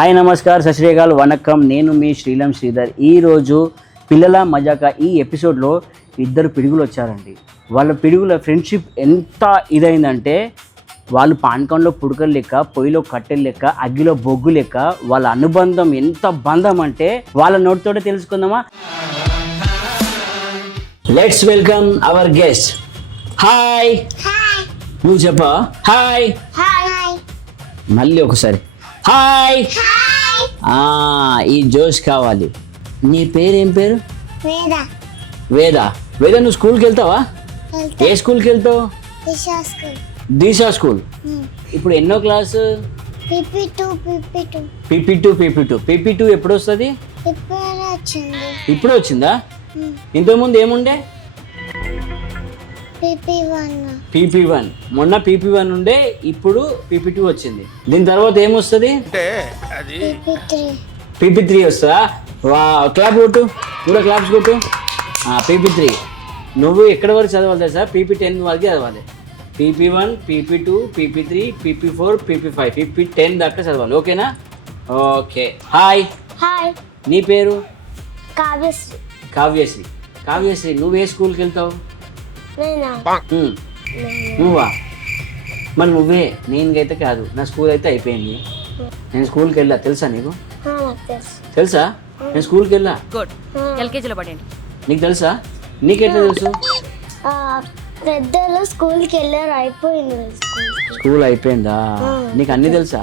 Hi namaskar సత్ శ్రీ అకాల్ వణక్కం. నేను మీ శ్రీలం శ్రీధర్. ఈరోజు పిల్లల మజాక ఈ ఎపిసోడ్లో ఇద్దరు పిడుగులు వచ్చారండి. వాళ్ళ పిడుగుల ఫ్రెండ్షిప్ ఎంత ఇదైందంటే వాళ్ళు పానకంలో పుడకలు లెక్క, పొయ్యిలో కట్టెలు లెక్క, అగ్గిలో బొగ్గు లెక్క వాళ్ళ అనుబంధం ఎంత బంధం అంటే వాళ్ళ నోటితోటే తెలుసుకుందామా. Let's welcome our guest. Hi, నువ్వు చెప్పా హాయ్. మళ్ళీ ఒకసారి హాయ్. ఈ జోష్ కావాలి. నీ పేరేం పేరు? వేద. వేద, నువ్వు స్కూల్కి వెళ్తావా? ఏ స్కూల్కి వెళ్తావు? దిశా స్కూల్. ఇప్పుడు ఎన్నో క్లాసు? PP2 ఎప్పుడు వస్తుంది? ఇప్పుడు వచ్చిందా? ఇంతకుముందు ఏముండే? PP1. మొన్న PP1 ఉండే, ఇప్పుడు PP2 వచ్చింది. దీని తర్వాత ఏమొస్తుంది? PP3 వస్తుందా? క్లాప్ కొట్టు, కూడా క్లాప్స్ కొట్టు. PP3. నువ్వు ఎక్కడి వరకు చదవాలి తెలుసా? PP10 వరకు చదవాలి. PP1, PP2, PP3, PP4, PP5, PP10 దాకా చదవాలి. ఓకేనా? ఓకే. హాయ్. నీ పేరు? కావ్యశ్రీ. కావ్యశ్రీ, నువ్వు ఏ స్కూల్కి వెళ్తావు? నువ్వా? మరి నువ్వే. నేనైతే కాదు, నా స్కూల్ అయితే అయిపోయింది. నేను స్కూల్కి వెళ్ళా, తెలుసా నీకు? తెలుసా? నేను స్కూల్కి వెళ్ళా. నీకు తెలుసా? నీకెట్లా తెలుసు? పెద్దలు స్కూల్కి వెళ్ళారు, అయిపోయింది. స్కూల్ అయిపోయిందా? నీకు అన్ని తెలుసా?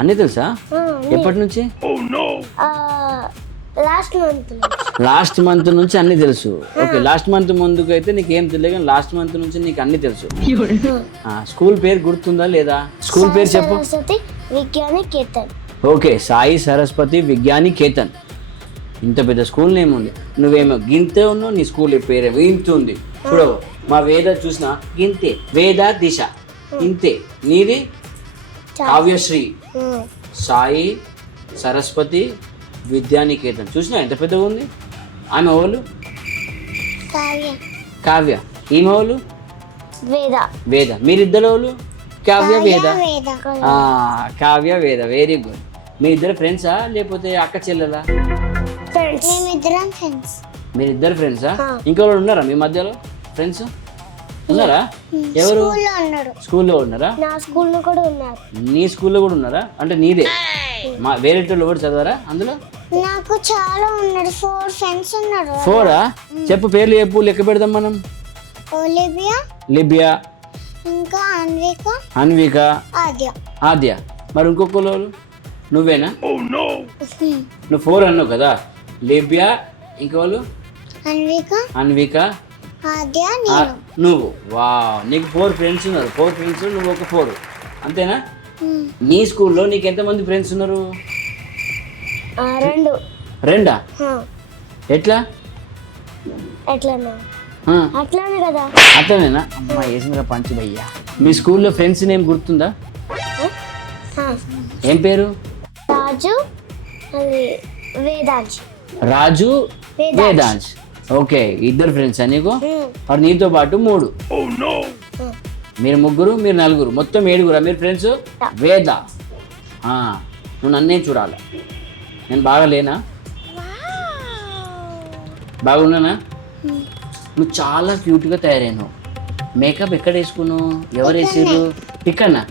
అన్ని తెలుసా? ఎప్పటి నుంచి? లాస్ట్ మంత్ నుంచి అన్ని తెలుసు. ఓకే, లాస్ట్ మంత్ ముందుకు అయితే నీకు ఏం తెలియదు, కానీ లాస్ట్ మంత్ నుంచి నీకు అన్ని తెలుసు. స్కూల్ పేరు గుర్తుందా లేదా? స్కూల్ పేరు చెప్పు. విజ్ఞానికేతన్. ఓకే, సాయి సరస్వతి విజ్ఞానికేతన్. ఇంత పెద్ద స్కూల్ నేమ్ ఉంది. నువ్వేమో గింతే ఉన్నావు, నీ స్కూల్ పేరు ఇంతుంది. ఇప్పుడు మా వేద చూసిన గింతే, వేద దిశ ఇంతే. నీది కావ్యశ్రీ, సాయి సరస్వతి విద్యానికేతన్. చూసినా ఎంత పెద్దగా ఉంది. ఆమె వాళ్ళు కావ్య, ఈమె వాళ్ళు వేద. మీరిద్దరు వాళ్ళు కావ్య వేద. కావ్య వేద, వెరీ గుడ్. మీ ఇద్దరు ఫ్రెండ్సా లేకపోతే అక్క చెల్లెలా? మీరిద్దరు ఫ్రెండ్సా? ఇంకెవరు ఉన్నారా మీ మధ్యలో ఫ్రెండ్స్? ఉన్నారా? ఎవరు? స్కూల్లో ఉన్నారా? నీ స్కూల్లో కూడా ఉన్నారా? అంటే నీదే వేరే ఎవరు చదవరా అందులో? నాకు చాలా ఉన్నారు, 4 ఫ్రెండ్స్ ఉన్నారు. 4ఆ? చెప్పు, పేర్లు చెప్పు, లెక్క పెడదాం మనం. లిబియా, ఇంకా అన్విక, ఆద్య. మరి ఇంకొకరు నువ్వేనా? నువ్వు 4 అన్నావు కదా. లిబియా, ఇంకోళ్ళు అన్విక, నువ్వు. వా, నీకు 4 ఫ్రెండ్స్ ఉన్నారు. 4 ఫ్రెండ్స్, నువ్వు ఒక 4. అంతేనా? నీ స్కూల్లో నీకు ఎంతమంది ఫ్రెండ్స్ ఉన్నారు? 2. ఎట్లా? అట్లనేనా? అమ్మా వేసిందిరా పంచి భయ్యా. మీ స్కూల్లో ఫ్రెండ్స్ నేమ్ గుర్తుందా? ఏం పేరు? రాజు, వేదాంశ్. ఓకే, ఇద్దరు ఫ్రెండ్సా నీకు? మరి నీతో పాటు 3. మీరు 3, మీరు 4, మొత్తం 7 మీరు ఫ్రెండ్స్. వేద, నువ్వు నన్నే చూడాలి. నేను బాగా లేనా? బాగున్నానా? నువ్వు చాలా క్యూట్గా తయారైనావు. మేకప్ ఎక్కడ వేసుకున్నావు? ఎవరు వేసారు? ఇక్కడనా?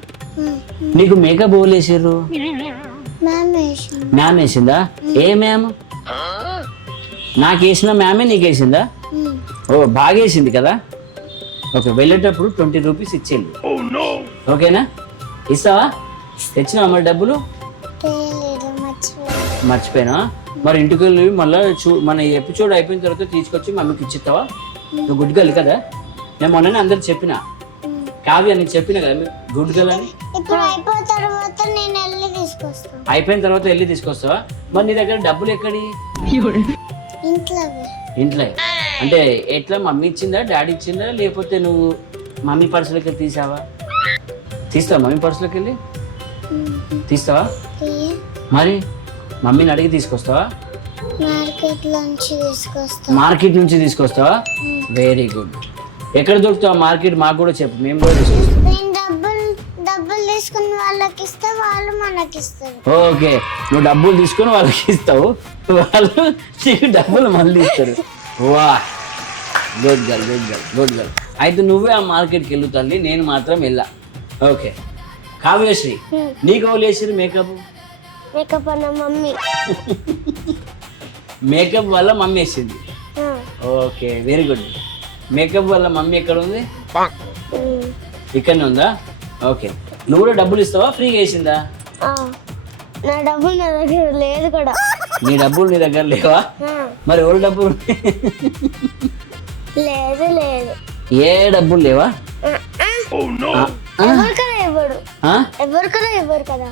నీకు మేకప్ ఎవరు వేసారు? మ్యామ్ వేసిందా? ఏ మ్యామ్? నాకు వేసిన మ్యామే నీకు వేసిందా? ఓ, బాగా వేసింది కదా. ఓకే, వెళ్ళేటప్పుడు 20 రూపీస్ ఇచ్చేయండి. ఓకేనా? ఇస్తావా? తెచ్చినా మరి డబ్బులు? మర్చిపోయినా? మరి ఇంటికి వెళ్ళి మళ్ళీ మన ఎపిసోడ్ అయిపోయిన తర్వాత తీసుకొచ్చి మమ్మీకి ఇచ్చిస్తావా? నువ్వు గుడ్ గర్ల్ కదా. నేను మొన్ననే అందరికి చెప్పిన, కావ్య నీకు చెప్పిన కదా మీరు గుడ్ గర్ల్ అని. అయిపోయిన తర్వాత వెళ్ళి తీసుకొస్తావా? మరి నీ దగ్గర డబ్బులు ఎక్కడి? ఇంట్లో. అంటే ఎట్లా, మమ్మీ ఇచ్చిందా, డాడీ ఇచ్చిందా, లేకపోతే నువ్వు మమ్మీ పర్సులోకి తీసావా? తీస్తావా? మమ్మీ పర్సులోకి వెళ్ళి తీస్తావా? మరి మమ్మీని అడిగి తీసుకొస్తావా? మార్కెట్ నుంచి తీసుకొస్తావా? Very good. ఎక్కడ దొరుకుతావా మార్కెట్? మాకు కూడా చెప్పు, మేము కూడా తీసుకొస్తాం. తీసుకుని వాళ్ళకి ఇస్తే వాళ్ళు మనకి ఇస్తారు. ఓకే, నువ్వు డబ్బులు తీసుకొని వాళ్ళకి ఇస్తావు, వాళ్ళు నీకు డబ్బులు మళ్ళీ ఇస్తారు. వా, good girl, good girl, good girl. అయితే నువ్వే ఆ మార్కెట్కి వెళ్ళు తల్లి, నేను మాత్రం వెళ్ళా. ఓకే కావ్యశ్రీ, నీకు ఎవరు వేసారు మేకప్? మేకప్ అన్న మమ్మీ. మేకప్ వల్ల మమ్మీ వేసింది. Okay very good. మేకప్ వల్ల మమ్మీ ఎక్కడ ఉంది? ఇక్కడనే ఉందా? ఓకే, నువ్వు కూడా డబ్బులు ఇస్తావా, ఫ్రీగా వేసిందా? నా డబ్బులు నా దగ్గర లేదు కూడా. నీ డబ్బులు నీ దగ్గర లేవా? మరి ఎవరు డబ్బులు? లేదు లేదు. ఏ డబ్బులు లేవా? ఎవరికైనా ఇవ్వడు, ఎవరికైనా ఇవ్వరు కదా.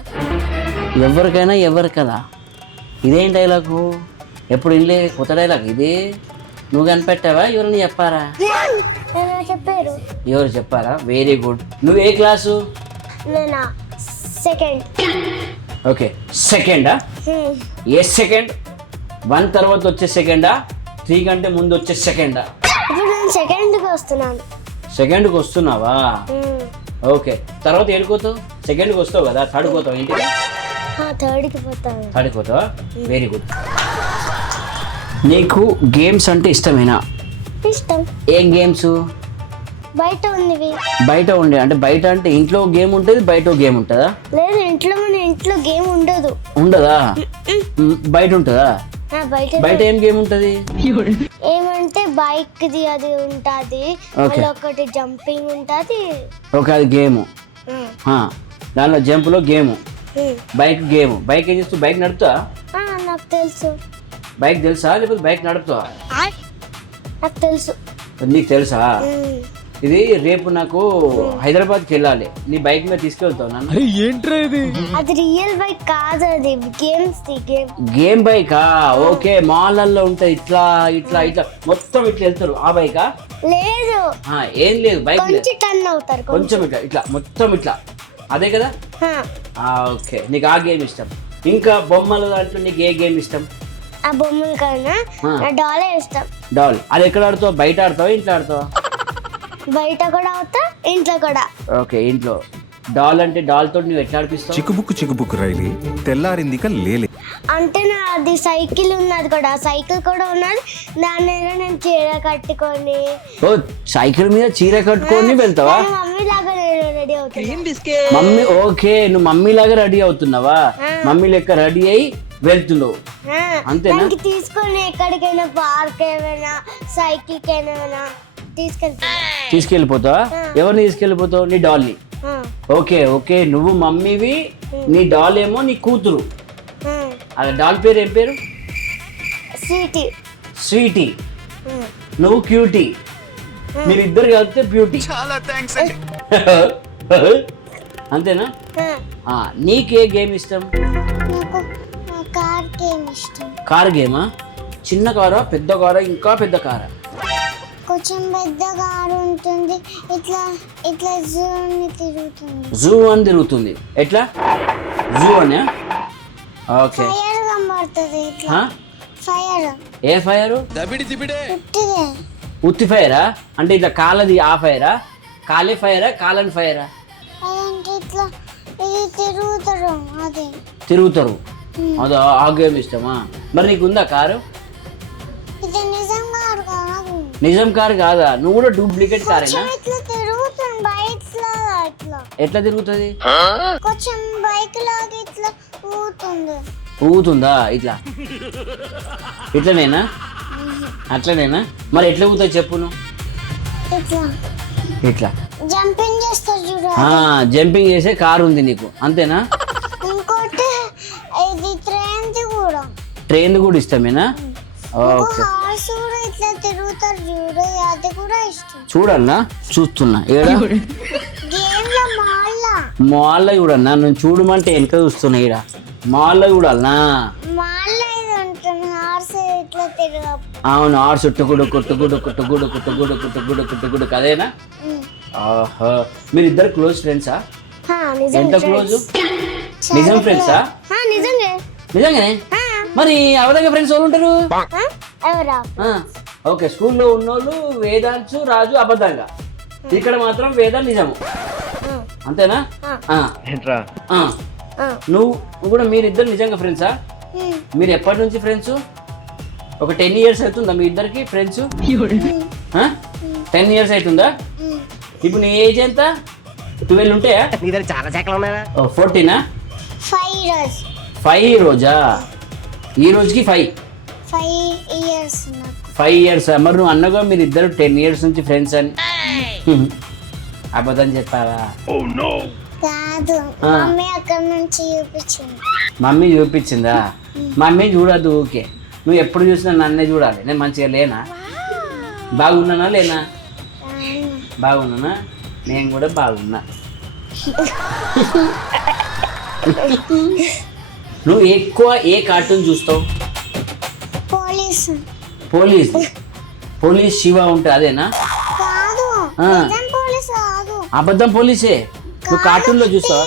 ఎవరికైనా ఎవరు కదా, ఇదేం డైలాగు? ఎప్పుడు ఇల్లే కొత్త డైలాగ్ ఇది. నువ్వు కనిపెట్టావా, ఎవరిని చెప్పారా? చెప్పారు. ఎవరు చెప్పారా? Very good. నువ్వు ఏ క్లాసు? నేనా సెకండ్. ఓకే సెకండా? ఏ సెకండ్? 1 తర్వాత వచ్చే సెకండా, 3 కంటే ముందు వచ్చే సెకండా? ఇప్పుడు నేను సెకండ్కి వస్తున్నాను. సెకండ్కి వస్తున్నావా? ఓకే, తర్వాత ఏడుకోతావు? సెకండ్కి వస్తావు కదా, థర్డ్కి పోతావు ఏంటి? థర్డ్కి పోతాను. థర్డ్కి పోతావా? Very good. నీకు గేమ్స్ అంటే ఇష్టమేనా? ఇష్టం. ఏం గేమ్స్? బయట ఉన్నవి. బయట ఉండే అంటే బయట అంటే ఇంట్లో గేమ్ ఉంటుంది, బయట గేమ్ ఉంటుందా? లేదు, ఇంట్లో గేమ్ ఉండదు. ఉండదా? బయట ఉంటుందా? బయట ఏం గేమ్ ఉంటుంది? ఏమంటే బైక్ ది అది ఉంటుంది, ఒకటి జంపింగ్ ఉంటుంది. ఓకే, అది గేమ్. దానిలో జంప్ లో గేమ్, బైక్ గేమ్. బైక్ ఏం చేస్తూ? బైక్ నడుపుతా? నాకు తెలుసు. బైక్ తెలుసా లేకపోతే బైక్ నడుపుతా? నాకు తెలుసు. నీకు తెలుసా? ఇది రేపు నాకు హైదరాబాద్కి వెళ్ళాలి, నీ బైక్ మీద తీసుకెళ్తావు నన్ను? అది రియల్ బైక్ కాదు, అది గేమ్స్ ది గేమ్. గేమ్ బైకా? ఓకే, మాలల్లో ఉంటాయి ఇట్లా ఇట్లా ఇట్లా మొత్తం ఇట్లా వెళ్తారు, ఆ బైకా? లేదు, ఏం లేదు, బైక్ కొంచెం టర్న్ అవుతారు, కొంచెం ఇట్లా ఇట్లా మొత్తం ఇట్లా, అదే కదా? ఓకే, నీకు ఆ గేమ్ ఇష్టం. ఇంకా బొమ్మల దాంట్లో నీకు ఏ గేమ్ ఇష్టం? ఆ బొమ్మల కన్నా నా డాలే ఇష్టం. డాల్, అది ఎక్కడ ఆడుతావు? బయట ఆడతావా, ఇంట్లో ఆడతావా? బయట కూడా అవుతా, ఇంట్లో కూడా. ఓకే, ఇంట్లో. డాల్ అంటే డాల్ తోటి నువ్వు ఎట్లా ఆడిపిస్తావు? చిక్కుబుక్కు రైలి తెల్లారింది లేలే అంటే నాది సైకిల్ ఉన్నది కూడా, సైకిల్ కూడా ఉన్నది, దాని మీద నేను చీర కట్టుకొని. ఓ, సైకిల్ మీద చీర కట్టుకొని వెళ్తావా? మమ్మీ లాగా నేను రెడీ అవుతున్నా. మమ్మీ? ఓకే, నువ్వు మమ్మీ లాగా రెడీ అవుతున్నావా? మమ్మీ లెక్క రెడీ అయి వెళ్తున్నావు అంతేనా? తీసుకొని ఎక్కడికైనా, పార్క్ ఏమైనా, సైకిల్ కైనా తీసుకెళ్ళిపోతావా? ఎవరిని తీసుకెళ్ళిపోతావు? నీ డాల్ని. ఓకే ఓకే, నువ్వు మమ్మీవి, నీ డాల్ ఏమో నీ కూతురు. అది డాల్ పేరు ఏం పేరు? స్వీటీ. స్వీటీ. నువ్వు క్యూటీ. మీరిద్దరు కలిపితే బ్యూటీ. అంతేనా? నీకే గేమ్ ఇష్టం? కార్ గేమ్ ఇష్టం. కార్ గేమా? చిన్న కారా, పెద్ద కారా, ఇంకా పెద్ద కారా? కొంచెం పెద్ద కారు ఉంటుంది, ఇట్లా ఇట్లా జూ అని తిరుగుతుంది. జూ అని తిరుగుతుంది. ఎట్లా జూ అని? ఓకే. ఫైర్ కనబడుతుంది ఇట్లా. ఫైర్. ఏ ఫైర్? ఉత్తి ఫైరా? అంటే ఇట్లా కాలది ఆ ఫైరా? కాలే ఫైరా, కాలని ఫైరా? అదంటే ఇట్లా ఇది తిరుగుతారు, అది తిరుగుతారు. అదే ఆ గేమ్ ఇష్టమా? మరి నీకు ఉందా కారు? ఇది నిజం కారు కాదు. నిజం కారు కాదా? నువ్వు కూడా డూప్లికేట్ కారేనా? ఇట్లా తిరుగుతుంది బైక్ లాగా. ఇట్లా ఎట్లా తిరుగుతుంది? కొంచెం బైక్ లాగా ఇట్లా ఊగుతుంది. ఊగుతుందా? ఇట్లా ఇట్లనేనా? అట్లనేనా? మరి ఎట్లా ఊగుతా చెప్పు నువ్వు. ఇట్లా ఇట్లా జంపింగ్ చేస్తారు చూడు. జంపింగ్ చేసే కారు ఉంది నీకు, అంతేనా? ఇంకోటి ఇది ట్రైన్ కూడా ఇష్టమేనా? ఓకే, హార్స్ కూడా ఇట్లా తిరుగుతారు చూడు, అది కూడా ఇష్టం. చూడన్నా? చూస్తున్నా. ఏడా? గేమ్ లో మాల్లో చూడన్నా? నేను చూడమంటే వెనక చూస్తున్నా. ఈడ మాల్లో చూడాలనా? మాల్లో ఇది ఉంటుంది, హార్స్ ఇట్లా తిరుగు. అవును, హార్స్ టుకుడు కుట్టుగుడు కుట్టుగుడు కుట్టుగుడు కుట్టుగుడు కుట్టుగుడు కదేనా? ఆహా, మీరు ఇద్దరు క్లోజ్ ఫ్రెండ్సా? ఎంత క్లోజ్? నిజం ఫ్రెండ్సా? నిజంగానే? మరి అవదాగా ఫ్రెండ్స్ వాళ్ళు ఉంటారు? ఓకే, స్కూల్లో ఉన్నోళ్ళు వేదాంశు, రాజు అబద్ధంగా, ఇక్కడ మాత్రం వేద నిజము. అంతేనా? ఆ. ఆ. నువ్వు కూడా మీరిద్దరు నిజంగా ఫ్రెండ్సా? మీరు ఎప్పటి నుంచి ఫ్రెండ్స్? ఒక 10 years అవుతుందా మీ ఇద్దరికి ఫ్రెండ్స్? 10 years అవుతుందా? ఇప్పుడు నీ ఏజ్ ఎంత? 12 ఉంటాయా? నీ దగ్గర చాలా శాఖలు ఉన్నాయా? 14? 5 years. 5 రోజా? ఈ రోజుకి 5 years నాకు. 5 years. మరి నువ్వు అన్నగా మీరు ఇద్దరు 10 years నుంచి ఫ్రెండ్స్ అని అబద్ధం చెప్పావా? కాదు, మమ్మీ అక్కడ నుంచి చూపించింది. మమ్మీ చూపించిందా? మమ్మీ చూడద్దు ఓకే. నువ్వు ఎప్పుడు చూసినా నన్నే చూడాలి. నేను మంచిగా లేనా? బాగున్నానా లేనా? బాగున్నానా? నేను కూడా బాగున్నా. నువ్వు ఎక్కువ ఏ కార్టూన్ చూస్తావు? పోలీసు. పోలీస్ శివ ఉంటుంది అదేనా? కాదు, ఆ. నిజం పోలీసు కాదు. అబద్ధం పోలీసే. నువ్వు కార్టూన్లో చూస్తావా?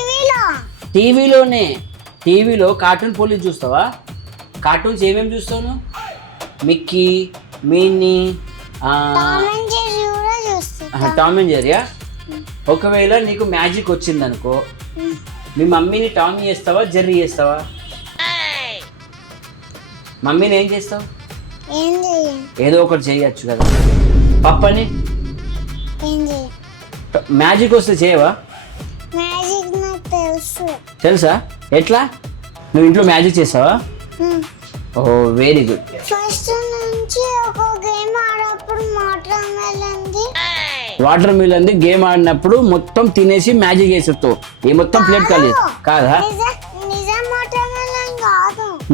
టీవీలో. టీవీలో కార్టూన్ పోలీస్ చూస్తావా? కార్టూన్స్ ఏమేమి చూస్తావు నువ్వు? Mickey, Minnie, Tom and Jerry కూడా చూస్తా. టామ్ అండ్ జెర్రీయా? ఒకవేళ నీకు మ్యాజిక్ వచ్చింది అనుకో, మీ మమ్మీని టామీ చేస్తావా జెర్రీ చేస్తావా? మమ్మీని ఏం చేస్తావు? ఏం చెయ్యం. ఏదో ఒకటి చేయొచ్చు కదా. పప్పని ఏం చెయ్యం. మ్యాజిక్ వస్తే చేయవా? మ్యాజిక్ నాకు తెలుసు. తెలుసా? ఎట్లా? నువ్వు ఇంట్లో మ్యాజిక్ చేస్తావా? ఓ వెరీ గుడ్. ఫస్ట్ నుంచి ఒక గేమ్ ఆడప్పుడు వాటర్ మిలన్ గేమ్ ఆడినప్పుడు మొత్తం తినేసి మ్యాజిక్ వేసేస్తావు. ఈ మొత్తం ప్లేట్ కాలేదు కాదా?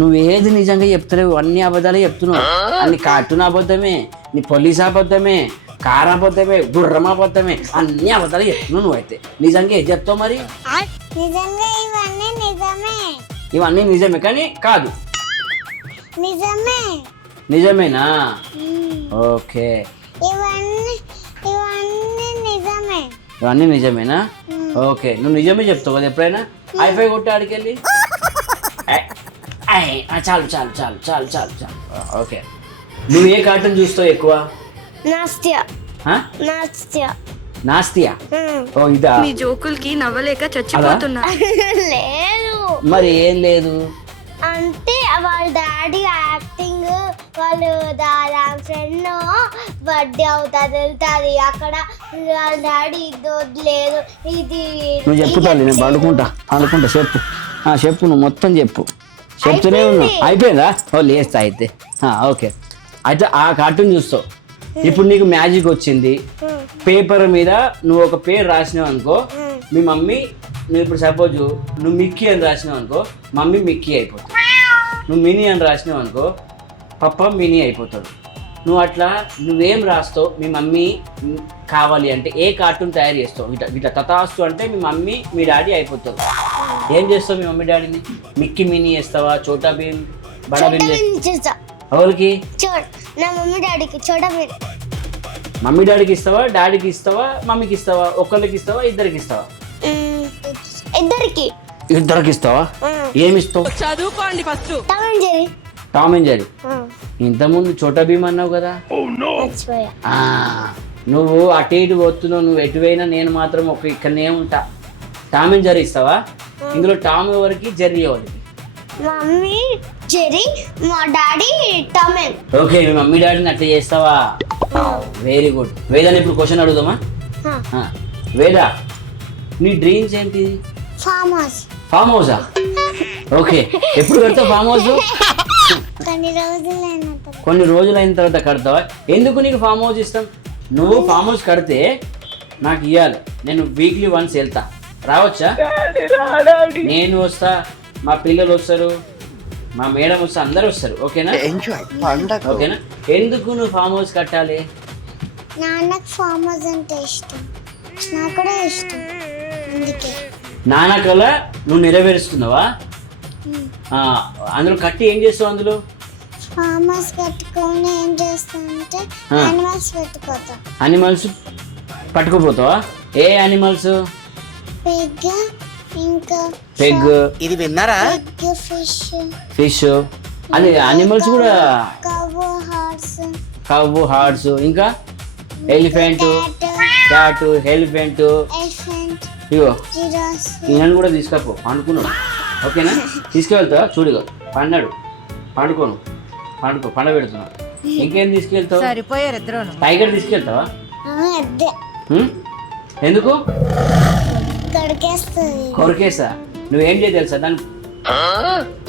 నువ్వు ఏది నిజంగా చెప్తలేవు, అన్ని అబద్ధాలే చెప్తున్నావు. అన్ని కార్టూన్ అబద్ధమే, నీ పోలీస్ అబద్ధమే, కార్ అబద్ధమే, గుర్రం అబద్ధమే, అన్ని అబద్ధాలు చెప్తున్నావు. నువ్వైతే నిజంగా ఏది చెప్తావు మరి? ఇవన్నీ నిజమే కానీ కాదు. నిజమేనా? ఓకే, ఇవన్నీ నిజమేనా? ఓకే, నువ్వు నిజమే చెప్తావు కదా ఎప్పుడైనా? హైఫై కొట్టి ఆడికెళ్ళి చాలు చాలు చాలు చాలు చాలు చాలు. ఓకే, నువ్వు ఏ కార్టూన్ చూస్తావు ఎక్కువ? నాస్తియా? ఓ ఇదా? మీ జోకులకి నవ్వలేక చచ్చిపోతున్నా. లేదు, మరి ఏం లేదు అంటే వాళ్ళ డాడీ యాక్టింగ్, వాళ్ళు దాని ఫ్రెండ్ బర్త్డే అవుతుంది వెళ్తుంది అక్కడ, వాళ్ళ డాడీ ఇది వదిలేదు ఇది. నువ్వు చెప్పుతాను, నేను పండుకుంటా. చెప్పు నువ్వు మొత్తం చెప్పు. చెప్తూనే ఉన్నావు. అయిపోయిందా? ఓ లేస్తా అయితే. ఓకే, అయితే ఆ కార్టూన్ చూస్తావు. ఇప్పుడు నీకు మ్యాజిక్ వచ్చింది. పేపర్ మీద నువ్వు ఒక పేరు రాసినావు అనుకో, మీ మమ్మీ, నువ్వు ఇప్పుడు సపోజ్ నువ్వు మిక్కీ అని రాసినావు అనుకో, మమ్మీ మిక్కీ అయిపోతుంది. నువ్వు మినీ అని రాసినావు అనుకో, పప్ప మినీ అయిపోతాడు. నువ్వు అట్లా నువ్వేం రాస్తావు మీ మమ్మీ కావాలి అంటే ఏ కార్టూన్ తయారు చేస్తావు? ఇట్లా తతాస్తు అంటే మీ మమ్మీ మీ డాడీ అయిపోతారు. ఏం చేస్తావు మీ మమ్మీ డాడీని? మిక్కీ మినీ చేస్తావా, చోటా భీమ్, బడా భీమ్? ఎవరికి? నా మమ్మీ డాడీకి. చోటా భీమ్. మమ్మీ డాడీకి ఇస్తావా, డాడీకి ఇస్తావా, మమ్మీకి ఇస్తావా, ఒక్కరికి ఇస్తావా, ఇద్దరికి ఇస్తావా? ఇద్దరికి ఇస్తావా? ఏమి ఇస్తావు? చదువుకోండి ఫస్ట్. Tom and Jerry. ఇంతకుముందు చోటా భీమ్ అన్నావు కదా. నువ్వు అటు ఇటు పోతున్నావు. నువ్వు ఎటు పోయినా నేను మాత్రం ఇక్కడనే ఉంటా. టామ్ అండ్ జెర్రీ ఇస్తావా? ఇందులో టామ్ ఎవరికి, జెర్రీ ఎవరికి? మమ్మీ జెర్రీ, మా డాడీ టామ్. ఓకే, మీ మమ్మీ డాడీని అట్లా చేస్తావా? Very good. వేదాని ఇప్పుడు క్వశ్చన్ అడుగుదామా? వేదా, నీ డ్రీమ్స్ ఏంటి? ఫామ్ హౌసా? ఓకే, ఎప్పుడు కడతావు ఫామ్ హౌస్? కొన్ని రోజులు అయిన తర్వాత కడతావా? ఎందుకు నీకు ఫామ్ హౌస్ ఇష్టం? నువ్వు ఫామ్ హౌస్ కడితే నాకు ఇవ్వాలి. నేను వీక్లీ వన్స్ వెళ్తా. రావచ్చా? నేను వస్తా, మా పిల్లలు వస్తారు, మా మేడం వస్తారు, అందరు వస్తారు. ఓకేనా? ఓకేనా? ఎందుకు నువ్వు ఫామ్ హౌస్ కట్టాలి? నాన్నకు ఫామ్ హౌస్ అంటే ఇష్టం, నాకు కూడా ఇష్టం. అందుకే నాన్న కల నువ్వు నెరవేరుస్తున్నావా? అందులో కట్టి ఏం చేస్తావు? అందులో ఫామ్ హౌస్ కట్టుకొని ఏం చేస్తానంటే యానిమల్స్ పెట్టుకోతా. యానిమల్స్ పట్టుకుపోతావా? ఏ యానిమల్స్? పిగ్, ఇంకా పెగ్. ఇది విన్నారా? ఫిష్ అని యానిమల్స్ కూడా. కవ్వు, హార్స్, ఇంకా ఎలిఫెంట్, క్యాట్, ఎలిఫెంట్, ఇగో జిరాస్ ఈయనను కూడా తీసుకపో అనుకున్నాడు. ఓకేనా? తీసుకువెళ్తావా? చూడు పండాడు, పండుకో పండబెడుతున్నావు. ఇంకేం తీసుకెళ్తావు? టైగర్ తీసుకెళ్తావా? అదే హ్మ్? ఎందుకు? కడికేస్తుంది. కొరికేసా? నువ్వేం చేయ తెలుసా, దాన్ని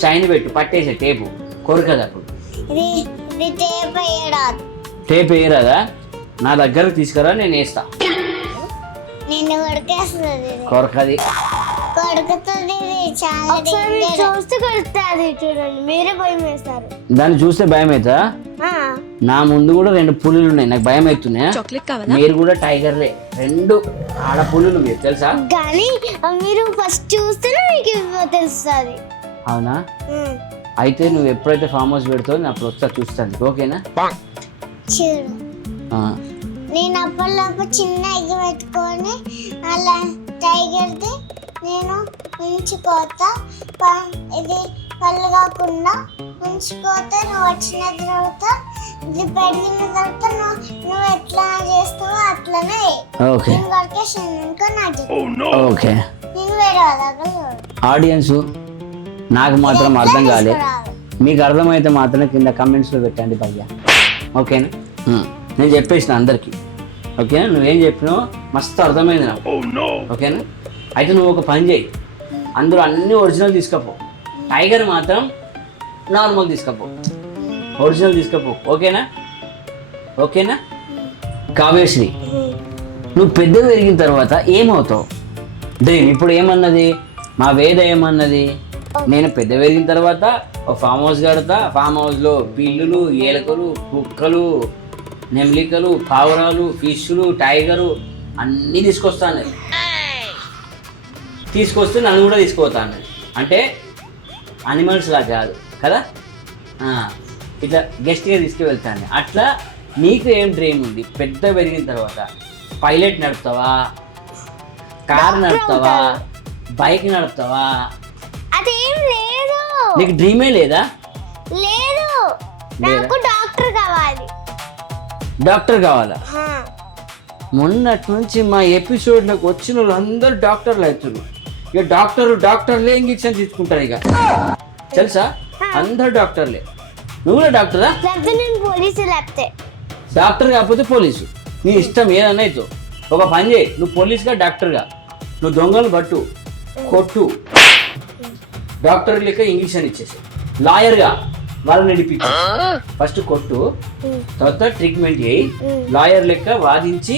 చైన్ పెట్టు, పట్టేసే టేపు కొరకదు. అప్పుడు ఇది టేప్ వేయరాదు. టేప్ వేయరాదా? నా దగ్గరకు తీసుకురా, నేను వేస్తా. నిన్ను కొడికేస్తుంది. కొరకది. కొడుకుతుంది చాలా చూస్తే కొడుతుంది. చూడండి మీరే భయం వేస్తారు. దాన్ని చూస్తే భయం అవుతా? నా ముందు కూడా 2 పులులు ఉన్నాయి, నాకు భయం అవుతున్నాయా? చాక్లెట్ కావాలా? మీరు కూడా టైగర్లే, 2 ఆడ పులులు మీరు తెలుసా? కానీ మీరు ఫస్ట్ చూస్తేనే మీకు తెలుస్తుంది. అవునా? అయితే నువ్వు ఎప్పుడైతే ఫామ్ హౌస్ పెడతావు నేను అప్పుడు వస్తా, చూస్తాను. ఓకేనా? చూడు నేను అప్పటిలోపు చిన్న ఎగ్ పెట్టుకొని అలా టైగర్ది నేను ఉంచుకోతా. ఇది పళ్ళు కాకుండా ఉంచుకోతే నువ్వు వచ్చిన తర్వాత ఇది పెరిగిన తర్వాత నువ్వు ఎట్లా చేస్తావో అట్లనే ఓకే నేను కొరికేసానుకో నాకు ఓకే. నేను వేరే వాళ్ళ దగ్గర చూడు. ఆడియన్స్ నాకు మాత్రం అర్థం కాలే, మీకు అర్థమైతే మాత్రమే కింద కమెంట్స్లో పెట్టండి భయ్యా. ఓకేనా? నేను చెప్పేసిన అందరికీ. ఓకేనా? నువ్వేం చెప్పినావు మస్తు అర్థమైంది నాకు. ఓకేనా? అయితే నువ్వు ఒక పని చేయి, అందులో అన్ని ఒరిజినల్ తీసుకపో, టైగర్ మాత్రం నార్మల్ తీసుకపో, ఒరిజినల్ తీసుకపో. ఓకేనా? ఓకేనా? కావ్యశ్రీ, నువ్వు పెద్ద పెరిగిన తర్వాత ఏమవుతావు? డ్రీమ్ ఇప్పుడు ఏమన్నది మా వేద, ఏమన్నది? నేను పెద్ద పెరిగిన తర్వాత ఒక ఫామ్ హౌస్ కడతా, ఫామ్ హౌస్లో పిల్లులు, ఏలకలు, కుక్కలు, నెమ్లికలు, పావురాలు, ఫిష్లు, టైగరు అన్నీ తీసుకొస్తాను. తీసుకొస్తే నన్ను కూడా తీసుకుపోతాను. అంటే అనిమల్స్ లా కాదు కదా, ఇట్లా గెస్ట్గా తీసుకువెళ్తాను. అట్లా నీకు ఏం డ్రీమ్ ఉంది పెద్ద పెరిగిన తర్వాత? పైలట్ నడుపుతావా, కార్ నడుపుతావా, బైక్ నడుపుతావా? అదేం లేదు. నీకు డ్రీమే లేదా? లేదు, నాకు డాక్టర్ కావాలి. డాక్టర్ కావాలా? మొన్నటి నుంచి మా ఎపిసోడ్లోకి వచ్చిన వాళ్ళు అందరూ డాక్టర్లు అవుతున్నారు. ఇక డాక్టర్లే ఇంజక్షన్ తీసుకుంటారు. ఇక తెలుసా, అందరు డాక్టర్లే. నువ్వు కూడా డాక్టరా? నేను పోలీసు. లేకపోతే డాక్టర్ కాకపోతే పోలీసు, నీ ఇష్టం ఏదన్నా అయితే. ఒక పని చేయి, నువ్వు పోలీస్గా డాక్టర్గా, నువ్వు దొంగలు పట్టు, కొట్టు, డాక్టర్ లెక్క ఇంజక్షన్ ఇచ్చేసి, లాయర్గా వాళ్ళని నడిపించు. ఫస్ట్ కొట్టు, తర్వాత ట్రీట్మెంట్ చేయి, లాయర్ లెక్క వాదించి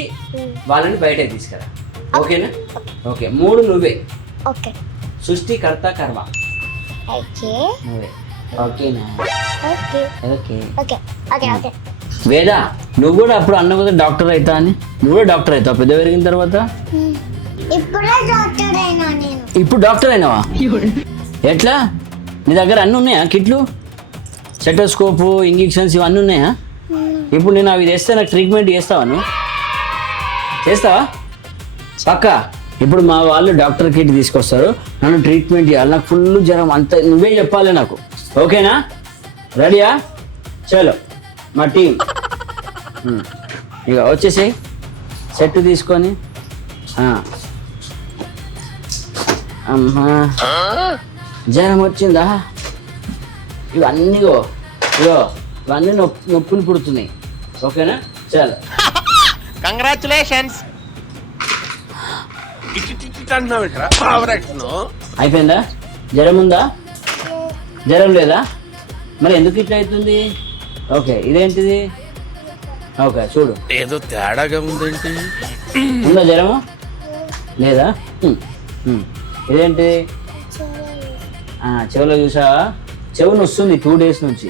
వాళ్ళని బయటకు తీసుకురా. ఓకేనా? ఓకే. 3 నువ్వే. ఓకే. సృష్టికర్త కర్మ ఓకే. నువ్వే. ఓకేనా? Okay okay. Okay okay okay. వేద, నువ్వు కూడా అప్పుడు అన్నావు కదా డాక్టర్ అవుతా అని. నువ్వు కూడా డాక్టర్ అవుతావు పెద్ద పెరిగిన తర్వాత? ఇప్పుడే డాక్టర్ అయినా నేను. ఇప్పుడు డాక్టర్ అయినావా? ఎట్లా? నీ దగ్గర అన్నీ ఉన్నాయా? కిట్లు, స్టెటోస్కోపు, ఇంజక్షన్స్ ఇవన్నీ ఉన్నాయా? ఇప్పుడు నేను అవి తెస్తే నాకు ట్రీట్మెంట్ చేస్తావా? నువ్వు చేస్తావా పక్కా? ఇప్పుడు మా వాళ్ళు డాక్టర్ కిట్ తీసుకొస్తారు, నన్ను ట్రీట్మెంట్ చేయాలి, నాకు ఫుల్ జ్వరం, అంత నువ్వే చెప్పాలి నాకు. ఓకేనా? రెడీయా? చలో మా టీం ఇక వచ్చేసి సెట్ తీసుకొని. అమ్మా జ్వరం వచ్చిందా? ఇవన్నీ ఇవన్నీ నొప్పులు పుడుతున్నాయి. ఓకేనా? చలో కంగ్రాచులేషన్స్. అయిపోయిందా? జ్వరం ఉందా? జ్వరం లేదా? మరి ఎందుకు ఇట్లా అవుతుంది? ఓకే, ఇదేంటిది? ఓకే చూడు, ఏదో తేడాగా ఉందేంటి? ఉందా జ్వరము? లేదా? ఇదేంటి? చెవులో చూసావా? చెవుని వస్తుంది 2 days నుంచి.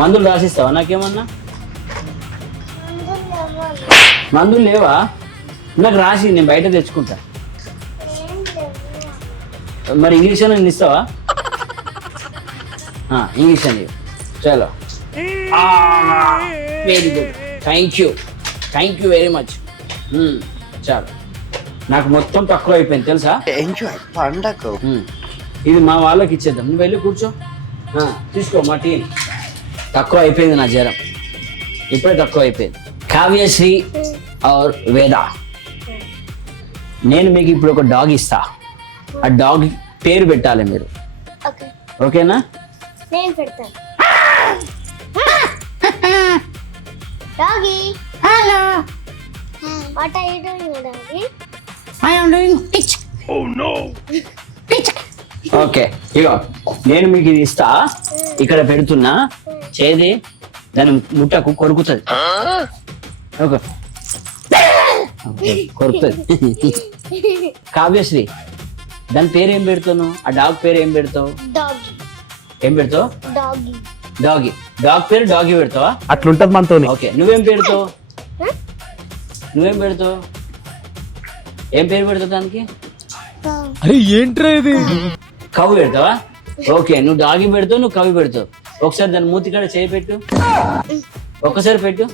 మందులు రాసిస్తావా నాకేమన్నా? మందులు లేవా? నాకు రాసి నేను బయట తెచ్చుకుంటా. మరి ఇంగ్లీష్ ఇస్తావా? ఇంగ్లీష్ అని. చలో, very good, thank you very much. చాలు, నాకు మొత్తం తక్కువ అయిపోయింది తెలుసా? పండగ ఇది మా వాళ్ళకి ఇచ్చేద్దాం. నువ్వు వెళ్ళి కూర్చో, తీసుకో మా టీ. తక్కువ అయిపోయింది నా జ్వరం, ఇప్పుడే తక్కువ అయిపోయింది. కావ్యశ్రీ ఆర్ వేద నేను మీకు ఇప్పుడు ఒక డాగ్ ఇస్తా, ఆ డాగ్ పేరు పెట్టాలి మీరు, ఓకే ఓకేనా? నేను పెడతాను. Doggy hello, what are you doing doggy? I am doing pitch. Okay, ఇగో నేను మీకు ఇది ఇస్తా, ఇక్కడ పెడుతున్నా, చేది దాని ముట్టకు, కొరుకుతుంది. ఓకే, కొరుకుతుంది. కావ్యశ్రీ, దాని పేరు ఏం పెడతాను? ఆ డాగ్ పేరు ఏం పెడతావు? డాగీ ఏం పెడతావు? Doggy doggy. డాగ్ పేరు డాగీ పెడతావా? అట్లుంటది మనతో. ఓకే, నువ్వేం పెడతావు? నువ్వేం పెడతావు? ఏం పేరు పెడతావు దానికి? అరే ఏంట్రా ఇది? కవి పెడతావా? ఓకే, నువ్వు డాగి పెడతావు, నువ్వు కవి పెడతావు. ఒకసారి దాని మూతి కాడ చేయి పెట్టు, ఒక్కసారి పెట్టు.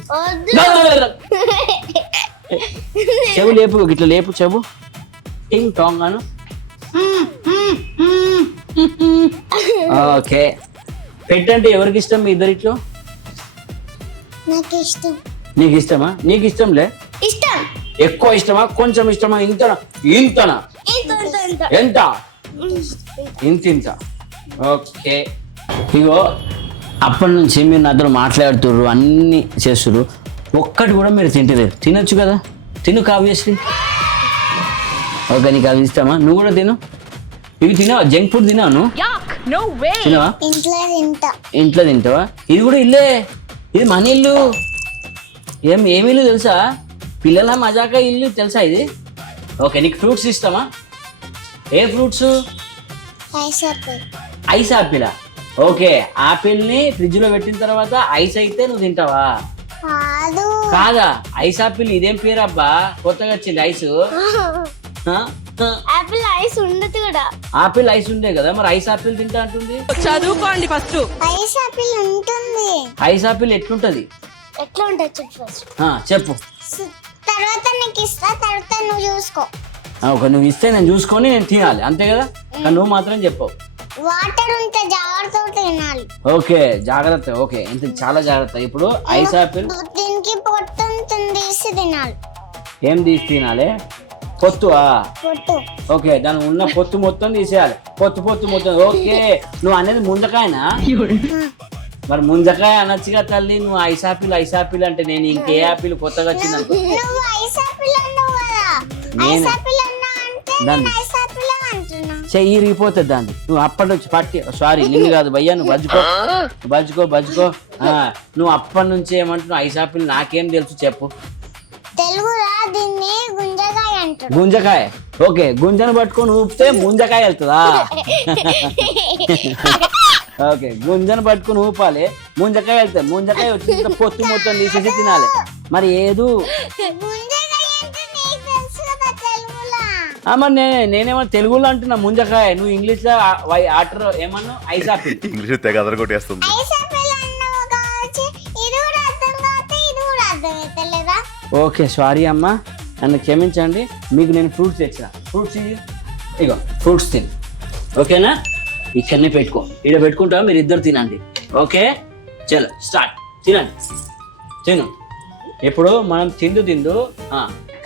చెవు లేపు, ఇట్లా లేపు చెవు, టింగ్ టాంగ్ అను. ఓకే, పెట్టంటే ఎవరికి ఇష్టం మీ ఇద్దరిట్లో? నాకు ఇష్టం. నీకు ఇష్టమా? నీకు ఇష్టంలే. ఇష్టం. ఎక్కువ ఇష్టమా, కొంచెం ఇష్టమా, ఇంతనా? ఇంతనా? ఎంత? ఇంత. ఓకే, ఇగో అప్పటి నుంచి మీరు నాతో మాట్లాడుతుర్రు, అన్ని చేస్తుర్రు, ఒక్కటి కూడా మీరు తింటలేరు. తినొచ్చు కదా, తిను కావ్యశ్రీ. ఓకే, నీకు అది ఇష్టమా? నువ్వు కూడా తిను. ఇవి తినవా? జంక్ ఫుడ్ తినవా నువ్వు? తినవా? ఇంట్లో తింటా. ఇంట్లో తింటావా? ఇది కూడా ఇల్లే, ఇది మన ఇల్లు. ఏమి ఇల్లు తెలుసా? పిల్లల మజాకా ఇల్లు తెలుసా ఇది? ఓకే, నీకు ఫ్రూట్స్ ఇష్టమా? ఏ ఫ్రూట్స్? ఐస్ ఆపిలా? ఓకే, ఆపిల్ని ఫ్రిడ్జ్ లో పెట్టిన తర్వాత ఐస్ అయితే నువ్వు తింటావా? కాదా, ఐస్ ఆపిల్. ఇదేం పేరు అబ్బా, కొత్తగా వచ్చింది ఐస్. ఆపిల్ ఐస్ ఉండదు కూడా. ఆపిల్ ఐస్ ఉండే కదా, మరి ఐస్ ఆపిల్ తింటా అంటుంది. చదువుకోండి ఫస్ట్. ఐస్ ఆపిల్ ఉంటుంది. ఐస్ ఆపిల్ ఎట్లుంటది? ఎట్లా ఉంటుంది చెప్పు ఫస్ట్. చెప్పు. తర్వాత నీకు ఇస్తా, తర్వాత నువ్వు చూసుకో. ఓకే, నువ్వు ఇస్తే నేను చూసుకొని నేను తినాలి, అంతే కదా? కానీ నువ్వు మాత్రం చెప్పవు. వాటర్ ఉంటే జాగ్రత్త తినాలి. ఓకే, జాగ్రత్త. ఓకే, ఇంత చాలా జాగ్రత్త. ఇప్పుడు ఐస్ ఆపిల్ దీనికి పొట్టు ఉంటుంది, తీసి తినాలి. ఏం తీసి తినాలి? పొత్తువా? పొట్టు. ఓకే, దాని ఉన్న పొత్తు మొత్తం తీసేయాలి. పొత్తు మొత్తం. ఓకే, నువ్వు అనేది ముంజకాయనా? మరి ముంజకాయ అనొచ్చుగా తల్లి. నువ్వు ఐస్ ఆపిల్ అంటే నేను ఇంకే ఆపిల్ కొత్తగా వచ్చిందని. నువ్వు ఐస్ ఆపిల్ అన్నావు కదా. ఐస్ ఆపిల్ అన్నా అంటే నేను ఐస్ ఆపిల్ అంటున్నా. చెయ్యి ఇరిగిపోతుంది దాన్ని. నువ్వు అప్పటి నుంచి పట్టి, సారీ నిన్ను కాదు భయ్యా, నువ్వు బజ్జుకో. నువ్వు అప్పటి నుంచి ఏమంటున్నావు? ఐస్ ఆపిల్ నాకేం తెలుసు చెప్పు. తెలుగురా దీన్ని గుంజకాయ అంటారు. గుంజకాయ. ఓకే, గుంజను పట్టుకొని ఊపితే ముంజకాయ వెళ్తుందా? ఓకే, గుంజను పట్టుకుని ఊపాలి, ముంజకాయ వెళ్తాయి. ముంజకాయ వచ్చిన పొత్తు మొత్తం తీసేసి తినాలి. మరి ఏదు మరి నేనేమో తెలుగులో అంటున్నా ముంజకాయ, నువ్వు ఇంగ్లీష్ లో ఆటర్ ఏమన్నా ఐస్ ఆపిల్. ఇంగ్లీష్ తెగ అదరగొట్టేస్తుంది. ఓకే, సారీ అమ్మా, నన్ను క్షమించండి. మీకు నేను ఫ్రూట్స్ తెచ్చిన. ఫ్రూట్స్ ఇగో, ఫ్రూట్స్ తిని, ఓకేనా? ఇక్కడనే పెట్టుకో, ఇక్కడ పెట్టుకుంటా, మీరు ఇద్దరు తినండి. ఓకే, చలో స్టార్ట్. తిను. ఇప్పుడు మనం తిందు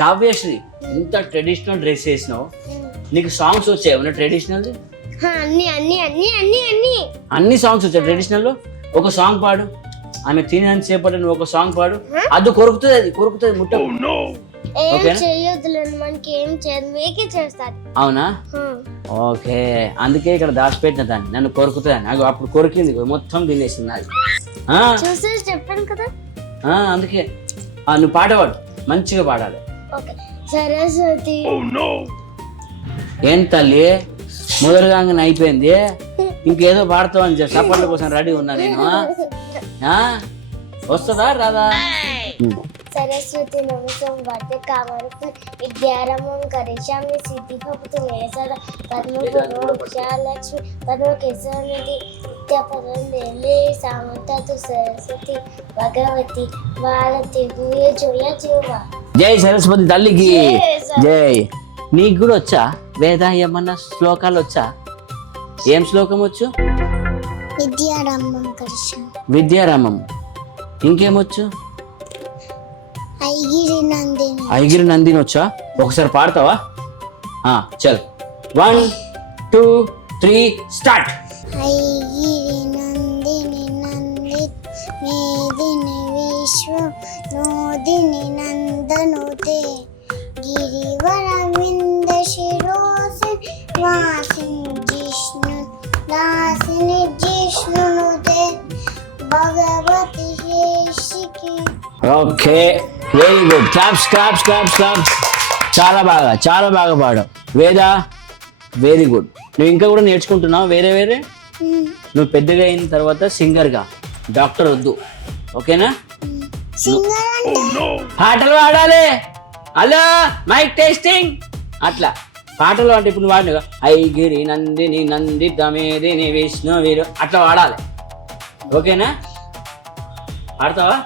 కావ్యశ్రీ, ఇంత ట్రెడిషనల్ డ్రెస్ వేసినావు, నీకు సాంగ్స్ వచ్చాయి ఏమన్నా ట్రెడిషనల్? అన్ని సాంగ్స్ వచ్చాయి ట్రెడిషనల్ లో. ఒక సాంగ్ పాడు. ఆమె తినని సేపటి నువ్వు ఒక సాంగ్ పాడు. అది కొరుకుతుంది ముట్ట. అవునా? ఓకే, అందుకే ఇక్కడ దాచిపెట్టిన దాన్ని, నన్ను కొరుకుతుందని. నాకు అప్పుడు కొరికింది, మొత్తం తినేసింది అది. చెప్పాను కదా, అందుకే నువ్వు పాట పాడు, మంచిగా పాడాలి. సరస్వతి. ఏం తల్లి, మొదలుగానే అయిపోయింది, ఇంకేదో పాడతావు అని చెప్పి సపోర్ట్ల కోసం రెడీ ఉన్నా నేను. వస్తుందా రాదా? సరస్వతి నమసం వద్ద కామరూపి విద్యారంభం కరిష్యామి సిద్ధి భవతు మే సదా పద్మపురోక్షాలక్ష్మి పద్మకేశనిధి నిత్యపదండేలే సామంతతు సరస్వతి భగవతి భారతి భూయ జయ జీవ. జై సరస్వతి తల్లికి జై. నీకు కూడా వచ్చా వేద ఏమన్నా శ్లోకాలు వచ్చా? ఏం శ్లోకం వచ్చు? విద్యారంభం కరిష్యామి. విద్యారామం. ఇంకేమొచ్చు? ఐగిరి నందిని. ఐగిరి నందిని వచ్చా? ఒకసారి పాడతావా? చల్ 1 2 3 స్టార్ట్. ఐగిరి నందిని నందిత్ మేదిని విశ్వ నోదిని నందనుతే గిరివర వింద శిరోసిన్ వాసిన్ జిష్ణు దాసిని జిష్ణునుతే భగవతి హేషికి. Okay, very good. Claps claps claps claps. చాలా బాగా పాడావు వేద. Very good. నువ్వు ఇంకా కూడా నేర్చుకుంటున్నావు వేరే వేరే. నువ్వు పెద్దగా అయిన తర్వాత సింగర్గా, డాక్టర్ వద్దు, ఓకేనా? సింగర్ అంటే పాటలు పాడాలి. Hello mike testing. అట్లా పాటలు అంటే ఇప్పుడు నువ్వు వాడినగా ఐగిరి నందిని నందిత మేదిని విష్ణు వీరు అట్లా వాడాలి, ఓకేనా? పాడతావా?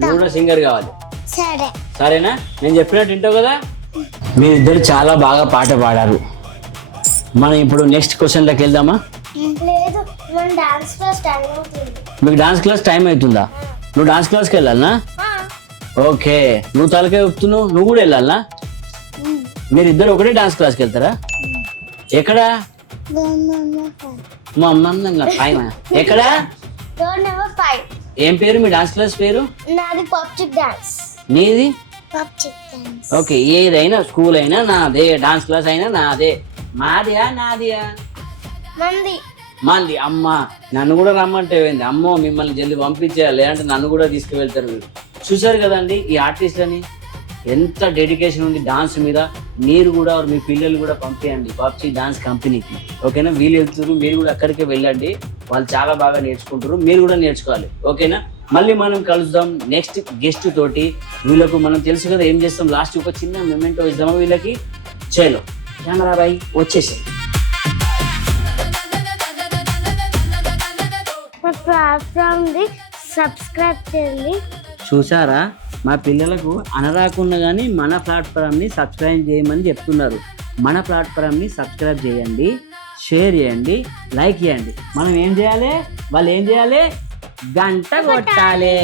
నువ్వు కూడా సింగర్ కావాలి, సరే. సరేనా? నేను చెప్పినట్టు వింటావు కదా. మీరిద్దరు చాలా బాగా పాట పాడారు. మనం ఇప్పుడు నెక్స్ట్ క్వశ్చన్లోకి వెళ్దామా? లేదు, మన డాన్స్ క్లాస్ టైం అవుతుంది. మీకు డాన్స్ క్లాస్ టైం అవుతుందా? నువ్వు డాన్స్ క్లాస్కి వెళ్ళాలనా? ఓకే, నువ్వు తలకాయ ఊపుతున్నావు, నువ్వు కూడా వెళ్ళాలనా? మీరిద్దరు ఒకటే డాన్స్ క్లాస్కి వెళ్తారా? ఎక్కడ? మా అమ్మ టైం ఎక్కడ? Door number 5. ఏం పేరు మీ డాన్స్ క్లాస్ పేరు? నాది పబ్లిక్ డాన్స్. నీది? Public dance. ఓకే, ఏదైనా స్కూల్ అయినా నాదే, డాన్స్ క్లాస్ అయినా నాదే. మాదియా నాదియా? మంది. అమ్మ నన్ను కూడా రమ్మంటే ఏంది? అమ్మో మిమ్మల్ని జల్ది పంపించేయాలి, లేదంటే నన్ను కూడా తీసుకువెళ్తారు మీరు. చూసారు కదండి ఈ ఆర్టిస్ట్లని, ఎంత డెడికేషన్ ఉంది డాన్స్ మీద. మీరు కూడా మీ పిల్లలు కూడా పంపించండి పబ్జి డాన్స్ కంపెనీకి, ఓకేనా? వీళ్ళు వెళ్తున్నారు, మీరు కూడా అక్కడికే వెళ్ళండి. వాళ్ళు చాలా బాగా నేర్చుకుంటారు, మీరు కూడా నేర్చుకోవాలి, ఓకేనా? మళ్ళీ మనం కలుద్దాం నెక్స్ట్ గెస్ట్ తోటి. వీళ్ళకు మనం తెలుసు కదా ఏం చేస్తాం, లాస్ట్ ఒక చిన్న మొమెంటో ఇద్దామా వీళ్ళకి. చలో కెమెరా బాయ్ వచ్చేసి. మా ప్లాట్ఫామ్ని సబ్స్క్రైబ్ చేయండి. చూసారా, మా పిల్లలకు అనరాకున్నా కానీ మన ప్లాట్ఫామ్ని సబ్స్క్రైబ్ చేయమని చెప్తున్నారు. మన ప్లాట్ఫామ్ని సబ్స్క్రైబ్ చేయండి, షేర్ చేయండి, లైక్ చేయండి. మనం ఏం చేయాలి, వాళ్ళు ఏం చేయాలి? గంట కొట్టాలి.